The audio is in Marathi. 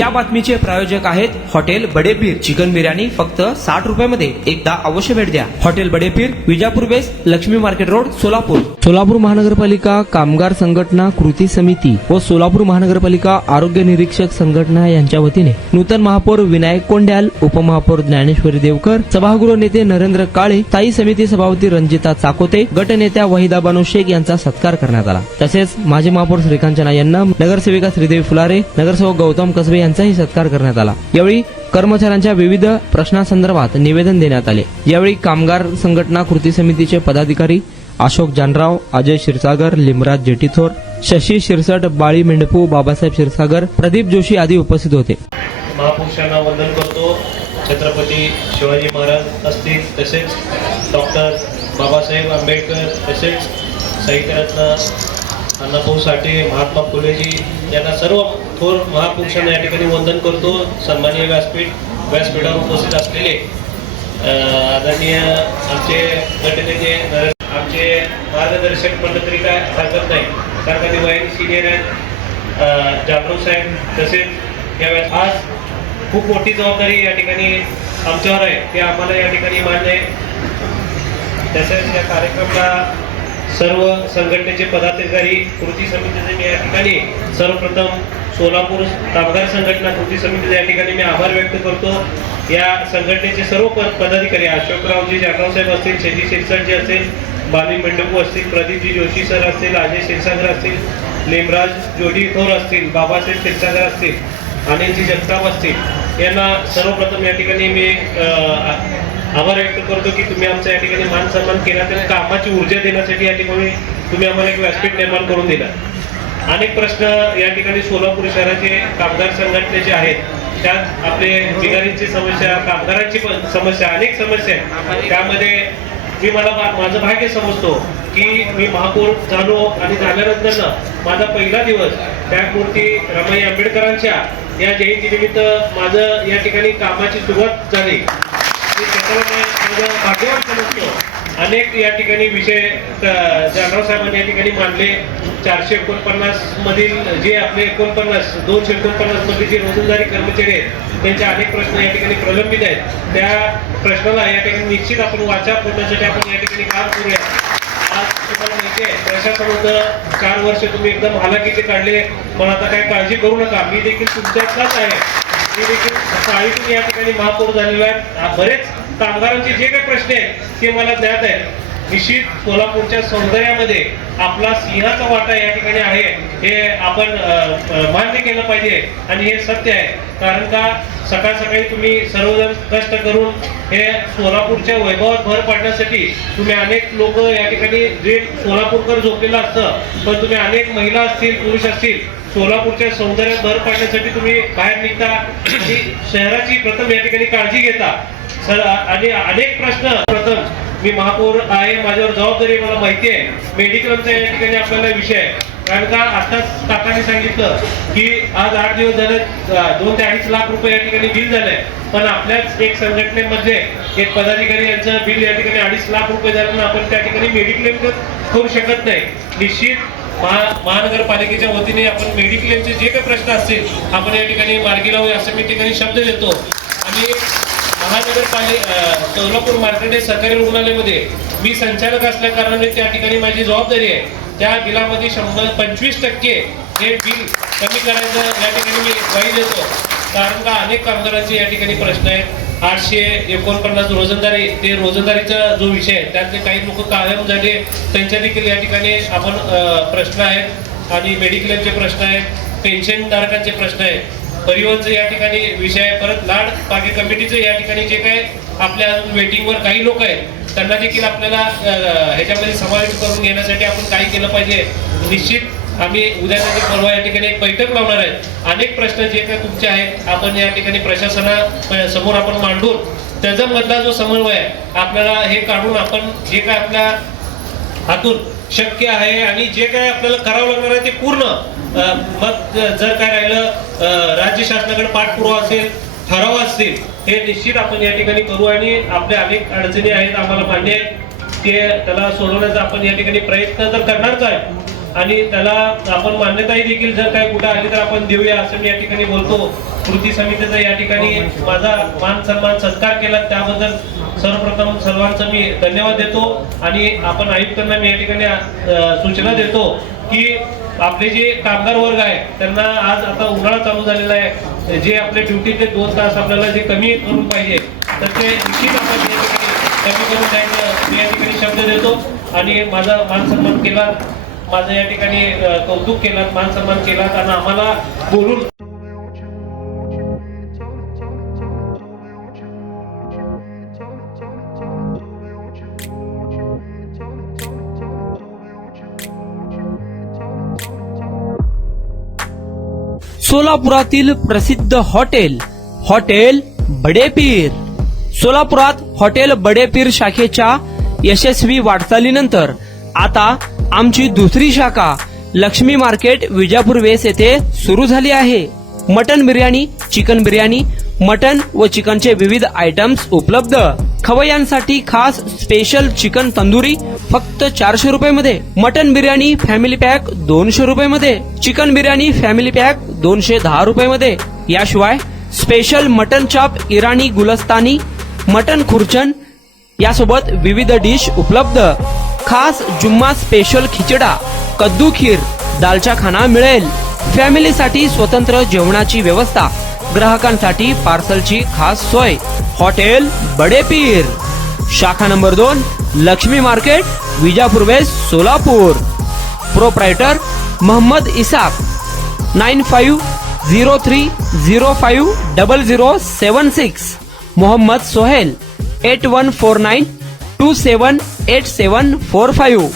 या बातमीचे प्रायोजक आहेत हॉटेल बडेपीर. चिकन बिर्याणी फक्त 60 रुपयामध्ये. एकदा अवश्य भेट द्या. Hotel Badepir, Vijapur base, Laxmi market road, Solapur. Solapur महानगरपालिका कामगार संघटना कृती समिती व सोलापूर महानगरपालिका आरोग्य निरीक्षक संघटना यांच्या वतीने नूतन महापौर विनायक कोंड्याल, उपमहापौर ज्ञानेश्वरी देवकर, सभागृह नेते नरेंद्र काळे, स्थायी समिती सभापती रंजिता चाकोते, गटनेत्या वहिदा बानो शेख यांचा सत्कार करण्यात आला. तसेच माजी महापौर श्रीकांचना यांना, नगरसेविका श्रीदेवी फुलारे, नगरसेवक गौतम कसबे यांचाही सत्कार करण्यात आला. यावेळी कर्मचाऱ्यांच्या विविध प्रश्नांसंदर्भात निवेदन देण्यात आले. यावेळी कामगार संघटना कृती समितीचे पदाधिकारी अशोक जानराव, अजय क्षीरसागर, लिमराज जेटीथोर, शशी शिरसट, बाळी मेंढपू, बाबासाहेब क्षीरसागर, प्रदीप जोशी आदी उपस्थित होते. महापुरुषांना वंदन करतो. छत्रपती शिवाजी महाराज असतील, तसेच डॉक्टर बाबासाहेब आंबेडकर, तसेच साहित्यरत्न अण्णाभाऊ साठे, महात्मा फुलेजी यांना सर्व थोर महापुरुषांना या ठिकाणी वंदन करतो. सन्माननीय व्यासपीठावर उपस्थित असलेले आदरणीय आमचे गटनेते, आमचे मार्गदर्शक म्हणलं तरी काय हरकत नाही, कारण का वयाने सिनियर आहेत जाधव साहेब, तसेच यावेळेस आज खूप मोठी जबाबदारी या ठिकाणी आमच्यावर आहे, ते आम्हाला या ठिकाणी मान्य आहे. तसेच या कार्यक्रमाला सर्व संघटनेचे पदाधिकारी, कृती समितीचे मी या ठिकाणी सर्वप्रथम सोलापूर कामगार संघटना कृती समितीचे या ठिकाणी मी आभार व्यक्त करतो. या संघटनेचे सर्व पदाधिकारी अशोकरावजी जाधव साहेब असतील, शशी शिरसटजी असतील, बाली मेंढपू असतील, प्रदीपजी जोशी सर असतील, अजय क्षीरसागर असतील, लिमराज जोडीथोर असतील, बाबासाहेब क्षीरसागर असतील, अनिलजी जगताप असतील, यांना सर्वप्रथम या ठिकाणी मी आभार व्यक्त करतो की तुम्ही आमच्या या ठिकाणी मान सन्मान केला, तर कामाची ऊर्जा देण्यासाठी या ठिकाणी तुम्ही आम्हाला एक व्यासपीठ निर्माण करून दिला. अनेक प्रश्न या ठिकाणी सोलापूर शहराचे कामगार संघटनेचे आहेत, त्यात आपले बिगारींची समस्या, कामगारांची पण समस्या, अनेक समस्या आहेत. त्यामध्ये मी माझं भाग्य समजतो की मी महापौर झालो आणि झाल्यानंतर माझा पहिला दिवस त्यामूर्ती रमाई आंबेडकरांच्या या जयंतीनिमित्त माझं या ठिकाणी कामाची सुरुवात झाली. भाग्यवान समजतो. अनेक या ठिकाणी विषय जानराव साहेबांनी या ठिकाणी मांडले. 449 मधील जे आपले 249 मध्ये जे रोजंदारी कर्मचारी आहेत त्यांचे अनेक प्रश्न या ठिकाणी प्रलंबित आहेत. त्या प्रश्नाला या ठिकाणी निश्चित आपण वाचा फोडण्यासाठी आपण या ठिकाणी काम करूया. आज तुम्हाला माहिती आहे प्रशासन होतं 4 वर्ष तुम्ही एकदम हालाकीचे काढले, पण आता काय काळजी करू नका, मी देखील तुमच्यातलाच आहे. मी देखील साळीतून या ठिकाणी महापौर झालेलो आहे. बरेच कामगारांचे जे काही प्रश्न आहेत ते मला ज्ञात आहेत. निश्चित सोलापूरच्या सौंदर्यामध्ये आपला सिंहाचा वाटा या ठिकाणी आहे, हे आपण मान्य केलं पाहिजे आणि हे सत्य आहे. कारण का सकाळ सकाळी तुम्ही सर्वजण कष्ट करून हे सोलापूरच्या वैभवात भर पाडण्यासाठी तुम्ही अनेक लोक या ठिकाणी जे सोलापूरकर झोपलेलं असतं, पण तुम्ही अनेक महिला असतील, पुरुष असतील, सोलापूरच्या सौंदर्यात भर पाडण्यासाठी तुम्ही बाहेर निघता आणि शहराची प्रथम या ठिकाणी काळजी घेता. आणि अनेक प्रश्न प्रथम मी महापौर आहे, माझ्यावर जबाबदारी मला माहिती आहे. मेडिकलचा या ठिकाणी आपल्याला विषय आहे, कारण का आताच काकांनी सांगितलं की आज 8 दिवस झाले 2 ते 2.5 लाख रुपये या ठिकाणी बिल झालंय, पण आपल्याच एक संघटनेमध्ये एक पदाधिकारी यांचं बिल या ठिकाणी 2.5 लाख रुपये झालं, आपण त्या ठिकाणी मेडिक्लेम करू शकत नाही. निश्चित महानगरपालिकेच्या वतीने आपण मेडिक्लेमचे जे काही प्रश्न असतील आपण या ठिकाणी मार्गी लावूया असं मी ठिकाणी शब्द देतो. आणि सोलापूर मार्केट सरकारी रुग्णालयामध्ये मी संचालक असल्या कारणाने त्या ठिकाणी माझी जबाबदारी आहे. त्या बिलामध्ये 125% हे बिल कमी करायचं या ठिकाणी मी ग्वाही देतो. कारण का अनेक कामगारांचे या ठिकाणी प्रश्न आहेत. 849 रोजंदारी, ते रोजंदारीचा जो विषय आहे त्यातले काही लोक कायम झाले, त्यांच्या देखील या ठिकाणी आपण प्रश्न आहेत. आणि मेडिक्लेमचे प्रश्न आहेत, पेन्शनधारकांचे प्रश्न आहेत, परिवहनचे या ठिकाणी विषय आहे. परत लाड पागे कमिटीचे या ठिकाणी जे काय आपल्या वेटिंगवर काही लोक आहेत त्यांना देखील आपल्याला ह्याच्यामध्ये समावेश करून घेण्यासाठी आपण काही केलं पाहिजे. निश्चित आम्ही उद्या परवा या ठिकाणी एक बैठक लावणार आहे. अनेक प्रश्न जे काही तुमचे आहेत आपण या ठिकाणी प्रशासनासमोर आपण मांडून त्याचा मधला जो समन्वय आहे आपल्याला हे काढून आपण जे काय आपल्या हातून शक्य आहे आणि जे काय आपल्याला करावं लागणार आहे ते पूर्ण मग जर काय राहिलं राज्य शासनाकडे पाठपुरावा असेल, ठराव असतील, हे निश्चित आपण या ठिकाणी करू. आणि आपल्या अनेक अडचणी आहेत आम्हाला मान्य आहे, ते त्याला सोडवण्याचा आपण या ठिकाणी प्रयत्न तर करणारच आहे आणि त्याला आपण मान्यताही देखील जर काय कुठे आली तर आपण देऊया असं मी या ठिकाणी बोलतो. कृती समितीचा या ठिकाणी माझा मान सन्मान सत्कार केला, त्याबद्दल सर्वप्रथम सर्वांचं मी धन्यवाद देतो. आणि आपण आयुक्तांना मी या ठिकाणी सूचना देतो की आपले जे कामगार वर्ग आहे त्यांना आज आता उन्हाळा चालू झालेला आहे, जे आपले ड्युटीचे 2 तास आपल्याला जे कमी करून पाहिजे तर ते निश्चित आपण या ठिकाणी कमी करून द्यायचं मी या ठिकाणी शब्द देतो. आणि माझा मान सन्मान केला, माझं या ठिकाणी कौतुक केलं, मान सन्मान केला आणि आम्हाला बोलून सोलापुरातील प्रसिद्ध हॉटेल बडेपीर. सोलापुरात हॉटेल बडेपीर शाखेच्या यशस्वी वाटचालीनंतर आता आमची दुसरी शाखा लक्ष्मी मार्केट विजापूर वेस येथे सुरू झाली आहे. Mutton biryani, chicken biryani, mutton व चिकनचे विविध आयटम्स उपलब्ध. खवय्यांसाठी खास स्पेशल चिकन तंदुरी फक्त 400 रुपये मध्ये, मटन बिर्याणी फॅमिली पॅक 200 रुपये मध्ये, चिकन बिर्याणी फॅमिली पॅक 210 रुपये मध्ये. याशिवाय स्पेशल मटन चाप, इराणी गुलस्तानी, मटन खुर्चन यासोबत विविध डिश उपलब्ध. खास जुम्मा स्पेशल खिचडा, कद्दू खीर, दालचा खाना मिळेल. फॅमिलीसाठी स्वतंत्र जेवणाची व्यवस्था, ग्राहकांसाठी पार्सलची खास सोय. हॉटेल बडेपीर, शाखा number 2, Laxmi market, Vijapur west, Solapur. Proprietor Mohammad Isaq. 9503050076. Mohammad Sohel. 8149278745.